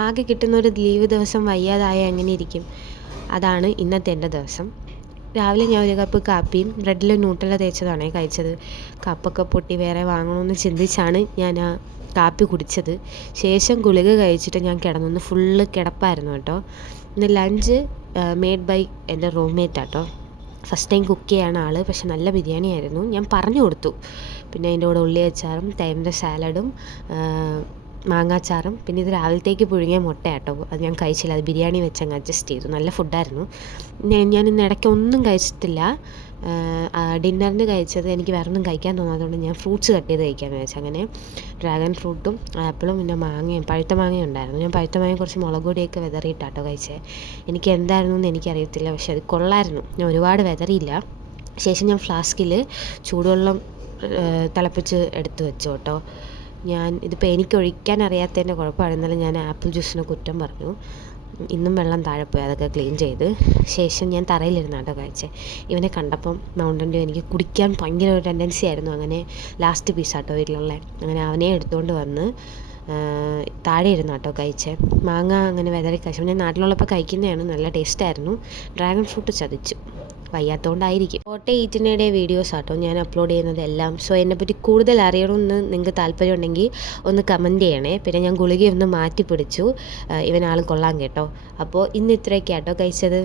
ആകെ കിട്ടുന്ന ഒരു ലീവ് ദിവസം വയ്യാതായ എങ്ങനെ ഇരിക്കും. അതാണ് ഇന്നത്തെ എൻ്റെ ദിവസം. രാവിലെ ഞാൻ ഒരു കപ്പ് കാപ്പിയും ബ്രെഡിൽ ന്യൂട്ടെല്ല തേച്ചതാണേ കഴിച്ചത്. കപ്പൊക്കെ പൊട്ടി വേറെ വാങ്ങണമെന്ന് ചിന്തിച്ചാണ് ഞാൻ ആ കാപ്പി കുടിച്ചത്. ശേഷം ഗുളിക കഴിച്ചിട്ട് ഞാൻ കിടന്നു. ഫുള്ള് കിടപ്പായിരുന്നു കേട്ടോ. ഇന്ന് ലഞ്ച് മെയ്ഡ് ബൈ എൻ്റെ റൂംമേറ്റാട്ടോ. ഫസ്റ്റ് ടൈം കുക്ക് ചെയ്യാണ് ആൾ. പക്ഷെ നല്ല ബിരിയാണി ആയിരുന്നു. ഞാൻ പറഞ്ഞു കൊടുത്തു. പിന്നെ അതിൻ്റെ കൂടെ ഉള്ളി അച്ചാറും തേങ്ങയുടെ സാലഡും മാങ്ങാച്ചാറും പിന്നെ ഇത് രാവിലത്തേക്ക് പുഴുങ്ങിയ മുട്ടയാട്ടോ. അത് ഞാൻ കഴിച്ചില്ല. അത് ബിരിയാണി വെച്ച് അങ്ങ് അഡ്ജസ്റ്റ് ചെയ്തു. നല്ല ഫുഡായിരുന്നു. ഞാൻ ഇന്ന് ഇടയ്ക്ക് ഒന്നും കഴിച്ചിട്ടില്ല. ഡിന്നറിന് കഴിച്ചത് എനിക്ക് വേറെ ഒന്നും കഴിക്കാൻ തോന്നാത്തതുകൊണ്ട് ഞാൻ ഫ്രൂട്ട്സ് കട്ട് ചെയ്ത് കഴിക്കാമെന്ന് വെച്ചു. അങ്ങനെ ഡ്രാഗൺ ഫ്രൂട്ടും ആപ്പിളും പിന്നെ മാങ്ങയും പഴുത്ത മാങ്ങയും ഉണ്ടായിരുന്നു. ഞാൻ പഴുത്ത മാങ്ങയും കുറച്ച് മുളക് പൊടിയൊക്കെ വിതറിയിട്ടാട്ടോ കഴിച്ചത്. എനിക്ക് എന്തായിരുന്നു എന്ന് എനിക്കറിയത്തില്ല. പക്ഷെ അത് കൊള്ളായിരുന്നു. ഞാൻ ഒരുപാട് വിതറിയില്ല. ശേഷം ഞാൻ ഫ്ലാസ്കിൽ ചൂടുവെള്ളം തിളപ്പിച്ച് എടുത്ത് വെച്ചു കേട്ടോ. ഇതിപ്പോൾ എനിക്ക് ഒഴിക്കാൻ അറിയാത്തതിൻ്റെ കുഴപ്പമാണ്. എന്നാലും ഞാൻ ആപ്പിൾ ജ്യൂസിനെ കുറ്റം പറഞ്ഞു. ഇന്നും വെള്ളം താഴെ പോയി. അതൊക്കെ ക്ലീൻ ചെയ്ത് ശേഷം ഞാൻ തറയിലിരുന്നാട്ടോ കഴിച്ചത്. ഇവനെ കണ്ടപ്പം മൗണ്ടൻ ഡ്യൂ എനിക്ക് കുടിക്കാൻ ഭയങ്കര ഒരു ടെൻഡൻസി ആയിരുന്നു. അങ്ങനെ ലാസ്റ്റ് പീസാട്ടോ വീട്ടിലുള്ള. അങ്ങനെ അവനെ എടുത്തുകൊണ്ട് വന്ന് താഴെ ഇരുന്നാട്ടോ കഴിച്ചത്. മാങ്ങ അങ്ങനെ വിതറി കഴിച്ചു. ഞാൻ നാട്ടിലുള്ളപ്പോൾ കഴിക്കുന്നതാണ്. നല്ല ടേസ്റ്റായിരുന്നു. ഡ്രാഗൺ ഫ്രൂട്ട് ചതിച്ചു. വയ്യാത്തതുകൊണ്ടായിരിക്കും. ഫോട്ടോ ഈറ്റിനിടെ വീഡിയോസ് ആട്ടോ ഞാൻ അപ്ലോഡ് ചെയ്യുന്നതെല്ലാം. സോ എന്നെപ്പറ്റി കൂടുതൽ അറിയണമെന്ന് നിങ്ങൾക്ക് താല്പര്യമുണ്ടെങ്കിൽ ഒന്ന് കമൻറ്റ് ചെയ്യണേ. പിന്നെ ഞാൻ ഗുളികയൊന്ന് മാറ്റി പിടിച്ചു. ഇവനാൾ കൊള്ളാൻ കേട്ടോ. അപ്പോൾ ഇന്ന് ഇത്രയൊക്കെ ആട്ടോ കഴിച്ചത്.